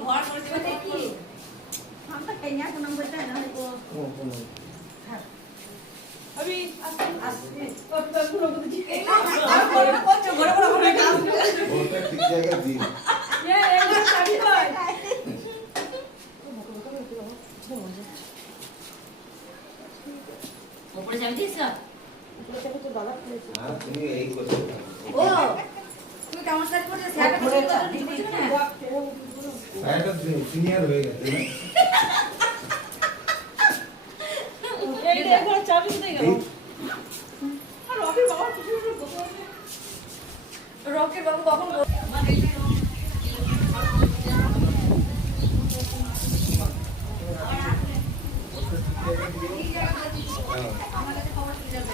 ঘর করে দেবে কি আমরা কেন কোন বলতে না হইবো আমি আসছি কত পুরো কত ঠিক ঘরে কাজ ওটা ঠিক জায়গা দিন এগুলো শাড়ি হয় ওপরে যাবি দিস আর তুমি এই করছো ও তুই কেমন শাড়ি পরছিস শাড়িটা পরে না এটা সিনিয়র হয়ে গেছে না এইটা একবার চাবি দিয়ে গেল আর রকির বাবা কিছু রকির বাবু কখন হ্যাঁ আমাদের খবর দিয়ে যাবে